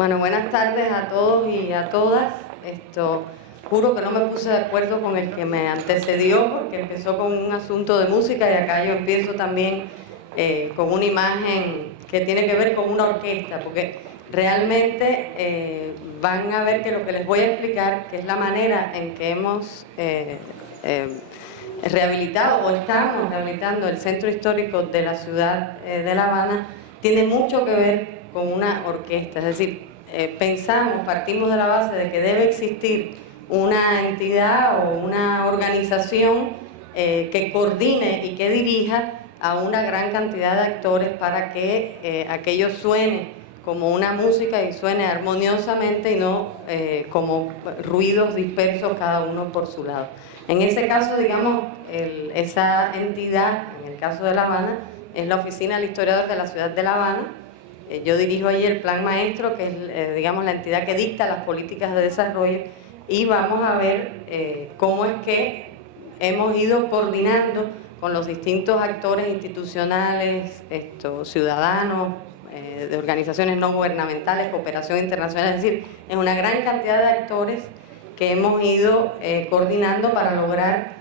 Bueno, buenas tardes a todos y a todas. Juro que no me puse de acuerdo con el que me antecedió porque empezó con un asunto de música y acá yo empiezo también con una imagen que tiene que ver con una orquesta, porque realmente van a ver que lo que les voy a explicar, que es la manera en que hemos rehabilitado o estamos rehabilitando el centro histórico de la ciudad de La Habana, tiene mucho que ver con una orquesta. Es decir, partimos de la base de que debe existir una entidad o una organización que coordine y que dirija a una gran cantidad de actores para que aquello suene como una música y suene armoniosamente y no como ruidos dispersos cada uno por su lado. En ese caso, digamos, esa entidad, en el caso de La Habana, es la Oficina del Historiador de la Ciudad de La Habana. Yo dirijo ahí el Plan Maestro, que es, digamos, la entidad que dicta las políticas de desarrollo, y vamos a ver cómo es que hemos ido coordinando con los distintos actores institucionales, ciudadanos, de organizaciones no gubernamentales, cooperación internacional, es decir, es una gran cantidad de actores que hemos ido coordinando para lograr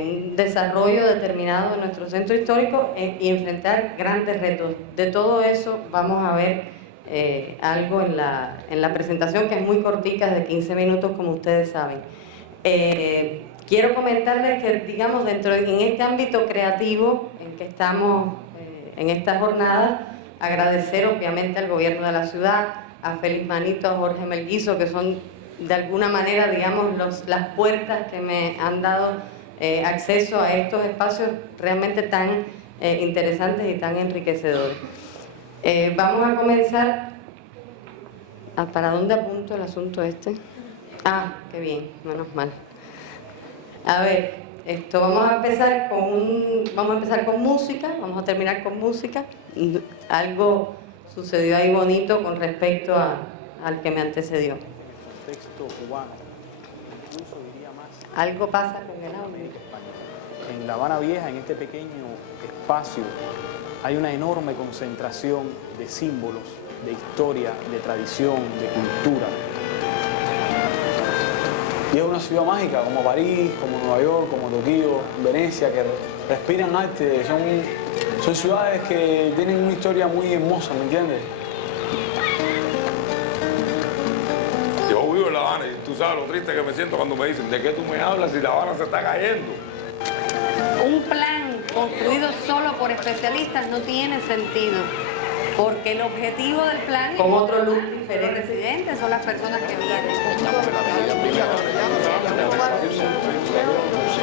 un desarrollo determinado de nuestro centro histórico y enfrentar grandes retos. De todo eso vamos a ver algo en la presentación, que es muy cortica, de 15 minutos, como ustedes saben. Quiero comentarles que, digamos, en este ámbito creativo en que estamos en esta jornada, agradecer obviamente al gobierno de la ciudad, a Félix Manito, a Jorge Melguizo, que son de alguna manera, digamos, las puertas que me han dado acceso a estos espacios realmente tan interesantes y tan enriquecedores. Vamos a comenzar. ¿Para dónde apunto el asunto este? Ah, qué bien, menos mal. A ver, vamos a empezar con música, vamos a terminar con música. Algo sucedió ahí bonito con respecto al que me antecedió. Texto cubano, incluso diría más. Algo pasa con el audio. En La Habana Vieja, en este pequeño espacio, hay una enorme concentración de símbolos, de historia, de tradición, de cultura. Y es una ciudad mágica, como París, como Nueva York, como Tokio, Venecia, que respiran arte. Son ciudades que tienen una historia muy hermosa, ¿me entiendes? Yo vivo en La Habana y tú sabes lo triste que me siento cuando me dicen ¿de qué tú me hablas si La Habana se está cayendo? Un plan construido solo por especialistas no tiene sentido, porque el objetivo del plan, con otro look diferente, los residentes son las personas que vienen.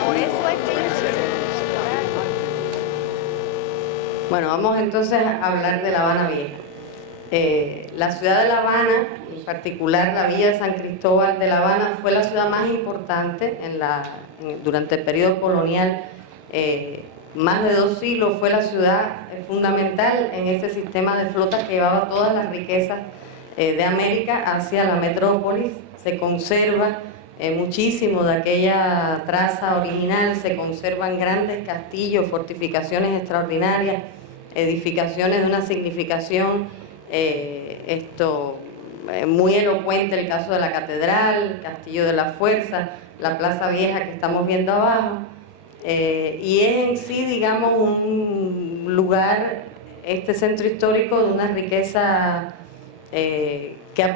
Por eso es que... Bueno, vamos entonces a hablar de La Habana Vieja. La ciudad de La Habana, en particular la villa de San Cristóbal de La Habana, fue la ciudad más importante durante el periodo colonial. Más de 2 siglos fue la ciudad fundamental en ese sistema de flotas que llevaba todas las riquezas de América hacia la metrópolis. Se conserva muchísimo de aquella traza original, se conservan grandes castillos, fortificaciones extraordinarias, edificaciones de una significación muy elocuente, el caso de la catedral, el Castillo de la Fuerza, la Plaza Vieja que estamos viendo abajo. Y es en sí, digamos, un lugar, este centro histórico, de una riqueza que ha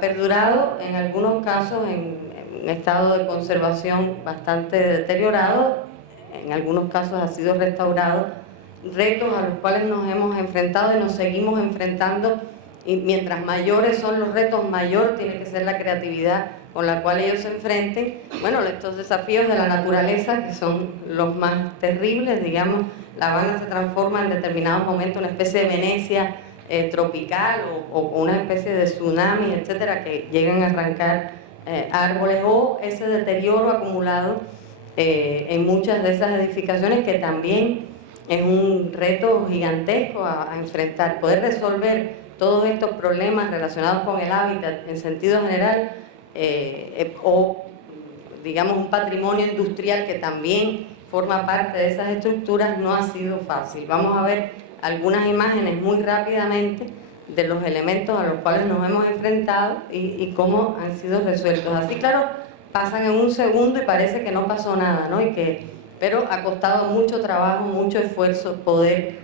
perdurado en algunos casos en estado de conservación bastante deteriorado, en algunos casos ha sido restaurado, retos a los cuales nos hemos enfrentado y nos seguimos enfrentando, y mientras mayores son los retos, mayor tiene que ser la creatividad con la cual ellos se enfrenten. Bueno, estos desafíos de la naturaleza, que son los más terribles, digamos, La Habana se transforma en determinados momentos en una especie de Venecia tropical o una especie de tsunami, etcétera, que llegan a arrancar árboles, o ese deterioro acumulado en muchas de esas edificaciones, que también es un reto gigantesco a enfrentar. Poder resolver todos estos problemas relacionados con el hábitat en sentido general, o digamos un patrimonio industrial que también forma parte de esas estructuras, no ha sido fácil. Vamos a ver algunas imágenes muy rápidamente de los elementos a los cuales nos hemos enfrentado y cómo han sido resueltos. Así, claro, pasan en un segundo y parece que no pasó nada, ¿no? Pero ha costado mucho trabajo, mucho esfuerzo poder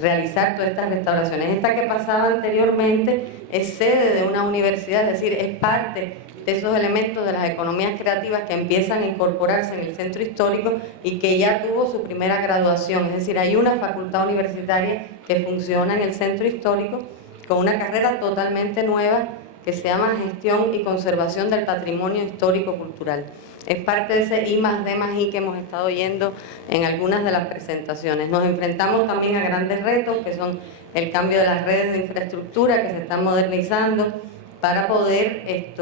realizar todas estas restauraciones. Esta que pasaba anteriormente es sede de una universidad, es decir, es parte de esos elementos de las economías creativas que empiezan a incorporarse en el centro histórico y que ya tuvo su primera graduación. Es decir, hay una facultad universitaria que funciona en el centro histórico con una carrera totalmente nueva que se llama Gestión y Conservación del Patrimonio Histórico-Cultural. Es parte de ese I+D+I que hemos estado oyendo en algunas de las presentaciones. Nos enfrentamos también a grandes retos, que son el cambio de las redes de infraestructura que se están modernizando para poder, que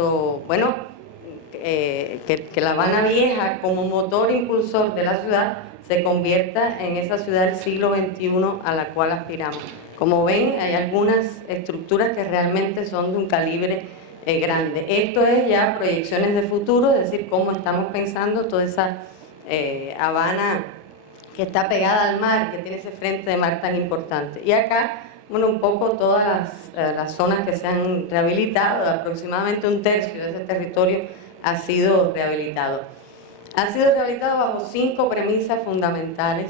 La Habana Vieja, como motor impulsor de la ciudad, se convierta en esa ciudad del siglo XXI a la cual aspiramos. Como ven, hay algunas estructuras que realmente son de un calibre grande. Esto es ya proyecciones de futuro, es decir, cómo estamos pensando toda esa Habana que está pegada al mar, que tiene ese frente de mar tan importante. Y acá, bueno, un poco todas las zonas que se han rehabilitado, aproximadamente un tercio de ese territorio ha sido rehabilitado. Ha sido rehabilitado bajo 5 premisas fundamentales,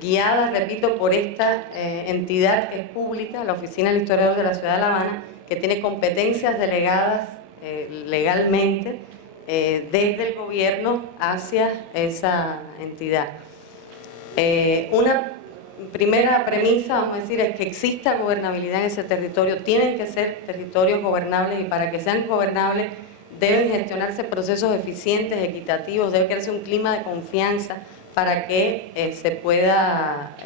guiadas, repito, por esta entidad que es pública, la Oficina del Historiador de la Ciudad de La Habana, que tiene competencias delegadas legalmente desde el gobierno hacia esa entidad. Una primera premisa, vamos a decir, es que exista gobernabilidad en ese territorio. Tienen que ser territorios gobernables y para que sean gobernables deben gestionarse procesos eficientes, equitativos, debe crearse un clima de confianza para que se pueda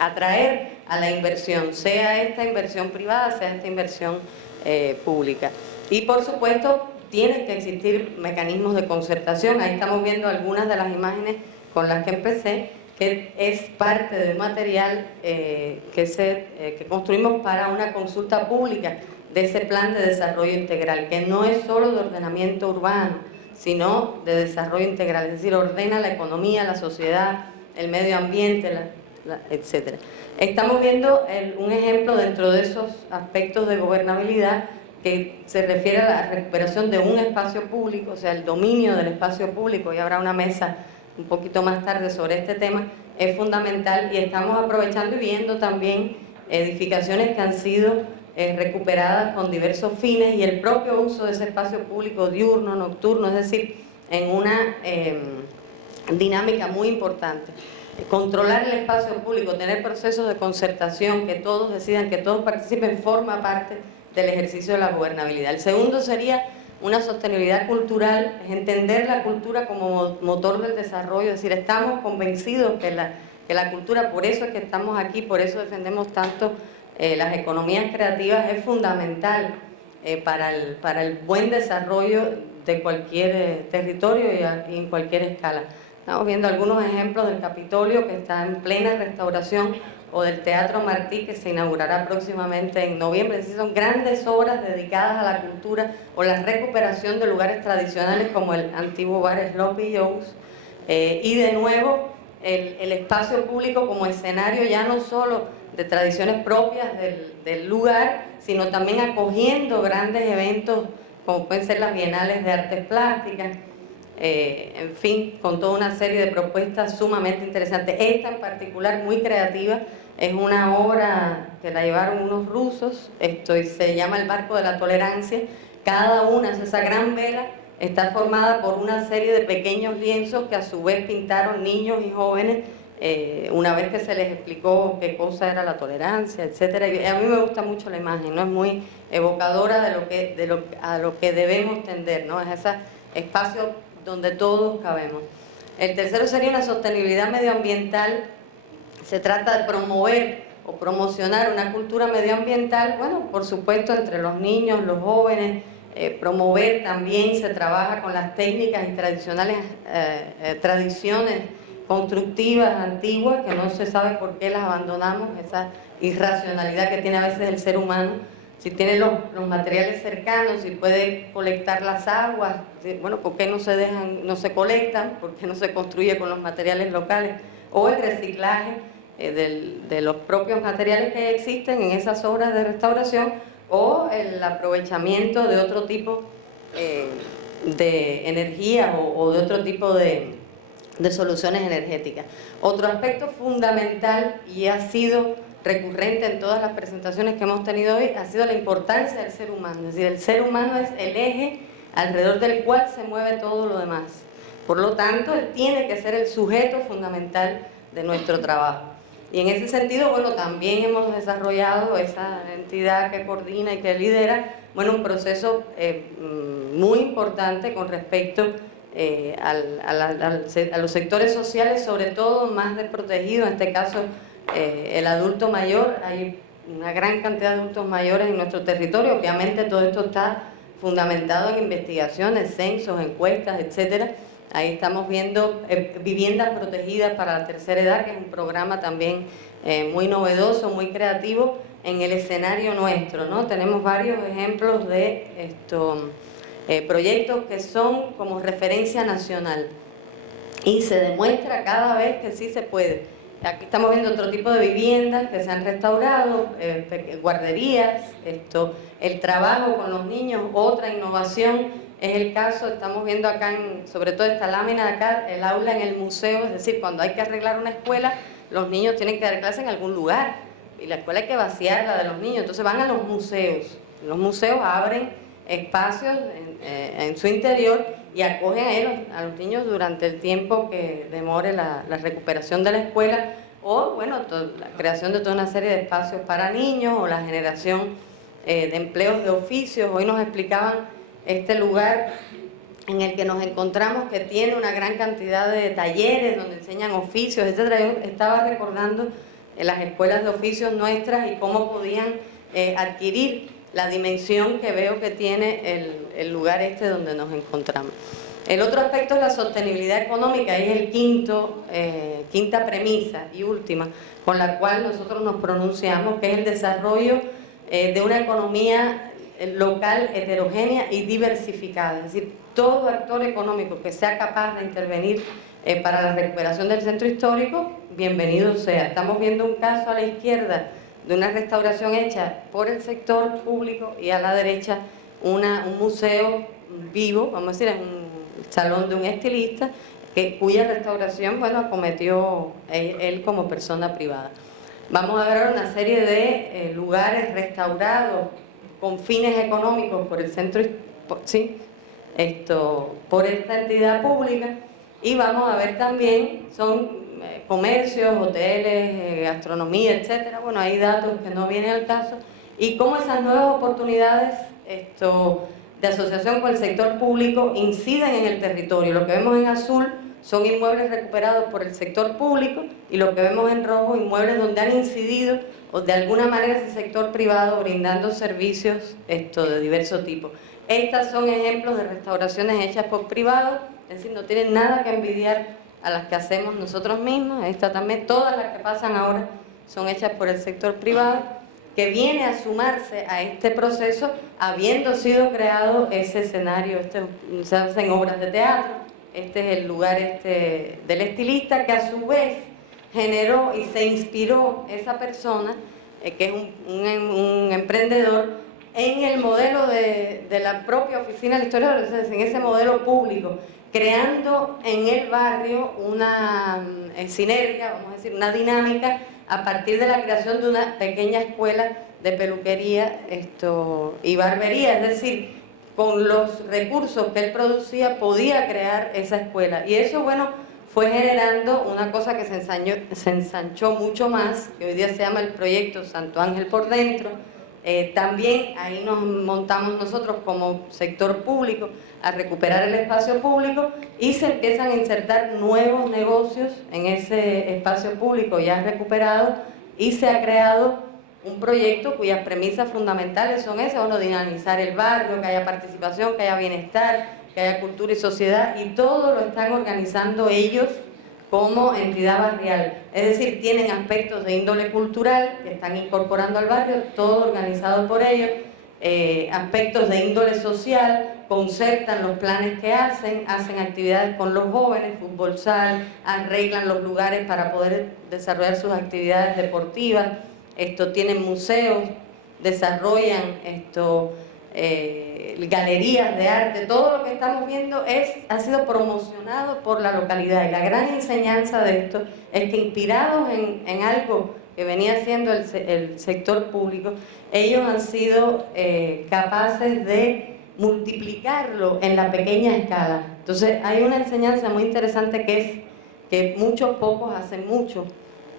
atraer a la inversión, sea esta inversión privada, sea esta inversión pública. Y por supuesto, tienen que existir mecanismos de concertación. Ahí estamos viendo algunas de las imágenes con las que empecé, que es parte de un material que construimos para una consulta pública de ese plan de desarrollo integral, que no es solo de ordenamiento urbano, sino de desarrollo integral, es decir, ordena la economía, la sociedad, el medio ambiente, etc. Estamos viendo un ejemplo dentro de esos aspectos de gobernabilidad que se refiere a la recuperación de un espacio público, o sea, el dominio del espacio público, y habrá una mesa un poquito más tarde sobre este tema, es fundamental, y estamos aprovechando y viendo también edificaciones que han sido recuperadas con diversos fines y el propio uso de ese espacio público diurno, nocturno, es decir, en una dinámica muy importante. Controlar el espacio público, tener procesos de concertación, que todos decidan, que todos participen, forma parte del ejercicio de la gobernabilidad. El segundo sería una sostenibilidad cultural, es entender la cultura como motor del desarrollo, es decir, estamos convencidos que la cultura, por eso es que estamos aquí, por eso defendemos tanto las economías creativas, es fundamental para el buen desarrollo de cualquier territorio y en cualquier escala. Estamos viendo algunos ejemplos del Capitolio, que está en plena restauración, o del Teatro Martí, que se inaugurará próximamente en noviembre. Es decir, son grandes obras dedicadas a la cultura o la recuperación de lugares tradicionales como el antiguo bar Sloppy Joe's, y de nuevo el espacio público como escenario ya no solo de tradiciones propias del lugar, sino también acogiendo grandes eventos como pueden ser las bienales de artes plásticas, en fin, con toda una serie de propuestas sumamente interesantes. Esta en particular, muy creativa, es una obra que la llevaron unos rusos, y se llama El Barco de la Tolerancia. Cada una, esa gran vela, está formada por una serie de pequeños lienzos que a su vez pintaron niños y jóvenes, una vez que se les explicó qué cosa era la tolerancia, etcétera. Y a mí me gusta mucho la imagen, ¿no? Es muy evocadora a lo que debemos tender, ¿no? Es ese espacio donde todos cabemos. El tercero sería una sostenibilidad medioambiental. Se trata de promover o promocionar una cultura medioambiental, bueno, por supuesto entre los niños, los jóvenes, promover también, se trabaja con las técnicas y tradiciones constructivas antiguas, que no se sabe por qué las abandonamos, esa irracionalidad que tiene a veces el ser humano. Si tiene los materiales cercanos, si puede colectar las aguas, bueno, ¿por qué no se colectan? ¿Por qué no se construye con los materiales locales? O el reciclaje, de los propios materiales que existen en esas obras de restauración o el aprovechamiento de otro tipo de energía o de otro tipo de soluciones energéticas. Otro aspecto fundamental, y ha sido recurrente en todas las presentaciones que hemos tenido hoy, ha sido la importancia del ser humano. Es decir, el ser humano es el eje alrededor del cual se mueve todo lo demás. Por lo tanto, él tiene que ser el sujeto fundamental de nuestro trabajo. Y en ese sentido, bueno, también hemos desarrollado esa entidad que coordina y que lidera, bueno, un proceso muy importante con respecto a los sectores sociales, sobre todo más desprotegidos, en este caso el adulto mayor. Hay una gran cantidad de adultos mayores en nuestro territorio. Obviamente todo esto está fundamentado en investigaciones, censos, encuestas, etcétera. Ahí estamos viendo viviendas protegidas para la tercera edad, que es un programa también muy novedoso, muy creativo en el escenario nuestro, ¿no? Tenemos varios ejemplos de proyectos que son como referencia nacional y se demuestra cada vez que sí se puede. Aquí estamos viendo otro tipo de viviendas que se han restaurado, guarderías, el trabajo con los niños, otra innovación. Es el caso, estamos viendo acá, sobre todo esta lámina de acá, el aula en el museo. Es decir, cuando hay que arreglar una escuela, los niños tienen que dar clase en algún lugar y la escuela hay que vaciarla de los niños, entonces van a los museos. Los museos abren espacios en su interior y acogen a los niños durante el tiempo que demore la recuperación de la escuela, o bueno, la creación de toda una serie de espacios para niños o la generación de empleos de oficios. Hoy nos explicaban este lugar en el que nos encontramos, que tiene una gran cantidad de talleres donde enseñan oficios, etc. Yo estaba recordando las escuelas de oficios nuestras y cómo podían adquirir la dimensión que veo que tiene el lugar donde nos encontramos. El otro aspecto es la sostenibilidad económica, y es el quinta premisa y última con la cual nosotros nos pronunciamos, que es el desarrollo de una economía local heterogénea y diversificada. Es decir, todo actor económico que sea capaz de intervenir para la recuperación del centro histórico, bienvenido sea. Estamos viendo un caso a la izquierda de una restauración hecha por el sector público y a la derecha un museo vivo, vamos a decir, es un salón de un estilista cuya restauración, bueno, acometió él como persona privada. Vamos a ver una serie de lugares restaurados con fines económicos por el centro, ¿sí? Por esta entidad pública, y vamos a ver también, son comercios, hoteles, gastronomía, etcétera. Bueno, hay datos que no vienen al caso, y cómo esas nuevas oportunidades de asociación con el sector público inciden en el territorio. Lo que vemos en azul son inmuebles recuperados por el sector público, y lo que vemos en rojo, inmuebles donde han incidido o de alguna manera ese sector privado brindando servicios de diverso tipo. Estas son ejemplos de restauraciones hechas por privados, es decir, no tienen nada que envidiar a las que hacemos nosotros mismos. Esta también, todas las que pasan ahora son hechas por el sector privado, que viene a sumarse a este proceso habiendo sido creado ese escenario. Se hacen obras de teatro, este es el lugar del estilista, que a su vez generó y se inspiró esa persona, que es un emprendedor, en el modelo de la propia oficina del historiador, en ese modelo público, creando en el barrio una sinergia, vamos a decir, una dinámica a partir de la creación de una pequeña escuela de peluquería y barbería. Es decir, con los recursos que él producía podía crear esa escuela, y eso, bueno, fue generando una cosa que se ensanchó mucho más, que hoy día se llama el proyecto Santo Ángel por Dentro. También ahí nos montamos nosotros como sector público a recuperar el espacio público, y se empiezan a insertar nuevos negocios en ese espacio público ya recuperado, y se ha creado un proyecto cuyas premisas fundamentales son esas: bueno, dinamizar el barrio, que haya participación, que haya bienestar, que haya cultura y sociedad, y todo lo están organizando ellos como entidad barrial. Es decir, tienen aspectos de índole cultural que están incorporando al barrio, todo organizado por ellos, aspectos de índole social, concertan los planes que hacen actividades con los jóvenes, fútbol sal, arreglan los lugares para poder desarrollar sus actividades deportivas, tienen museos, desarrollan galerías de arte. Todo lo que estamos viendo ha sido promocionado por la localidad, y la gran enseñanza de esto es que, inspirados en algo que venía haciendo el sector público, ellos han sido capaces de multiplicarlo en la pequeña escala. Entonces hay una enseñanza muy interesante que es que muchos pocos hacen mucho,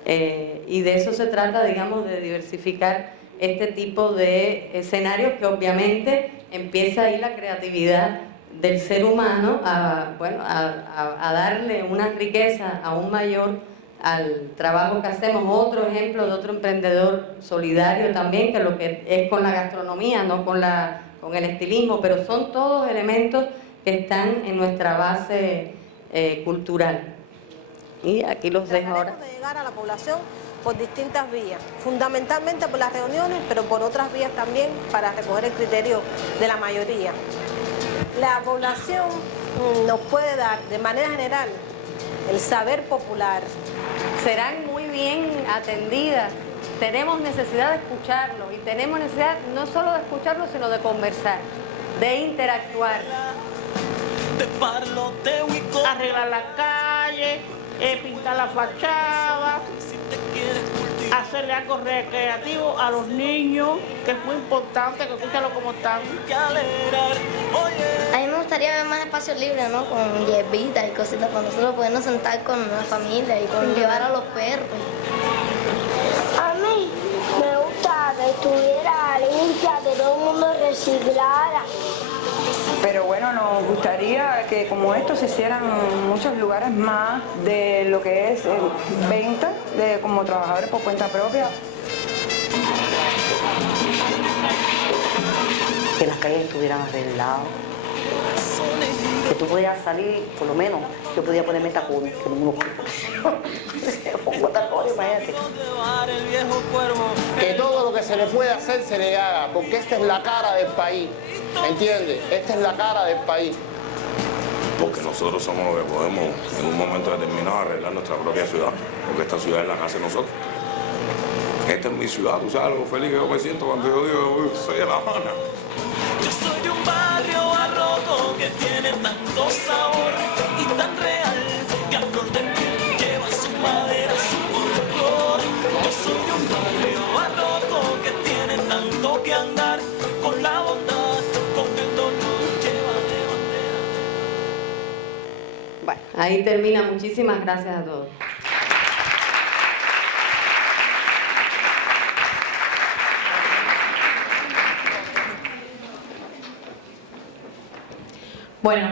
y de eso se trata, digamos, de diversificar este tipo de escenarios, que obviamente empieza ahí la creatividad del ser humano a darle una riqueza aún mayor al trabajo que hacemos. Otro ejemplo de otro emprendedor solidario también, que lo que es con la gastronomía, no con el estilismo, pero son todos elementos que están en nuestra base cultural. Y aquí los dejo ahora. Trataremos de llegar a la población por distintas vías, fundamentalmente por las reuniones, pero por otras vías también para recoger el criterio de la mayoría. La población nos puede dar de manera general el saber popular. Serán muy bien atendidas. Tenemos necesidad de escucharlos, y tenemos necesidad no solo de escucharlos, sino de conversar, de interactuar. Arreglar la calle, pintar la fachada, hacerle algo recreativo a los niños, que es muy importante, que escucharlo como están. A mí me gustaría ver más espacios libres, ¿no? Con hierbitas y cositas para nosotros podernos sentar con la familia y con llevar a los perros. A mí me gusta que estuviera limpia, que todo el mundo reciclara. Pero bueno, nos gustaría que como esto se hicieran muchos lugares más de lo que es venta de como trabajadores por cuenta propia. Que las calles estuvieran arregladas, que tú pudieras salir, por lo menos yo podía ponerme tacones, que no me lo pongo tacones, imagínate. Que todo lo que se le puede hacer se le haga, porque esta es la cara del país, ¿entiendes? Esta es la cara del país. Porque nosotros somos los que podemos en un momento determinado arreglar nuestra propia ciudad, porque esta ciudad es la que hace nosotros. Esta es mi ciudad, tú sabes lo feliz que yo me siento cuando yo digo, soy de La Habana. Yo soy de un barrio barroco que tiene tanto sabor y tan real, que a flor de piel lleva su madera, su folclor. Yo soy de un barrio barroco que tiene tanto que andar, con la bondad, con el dolor, lleva de bandera. Bueno, ahí termina. Muchísimas gracias a todos. Bueno,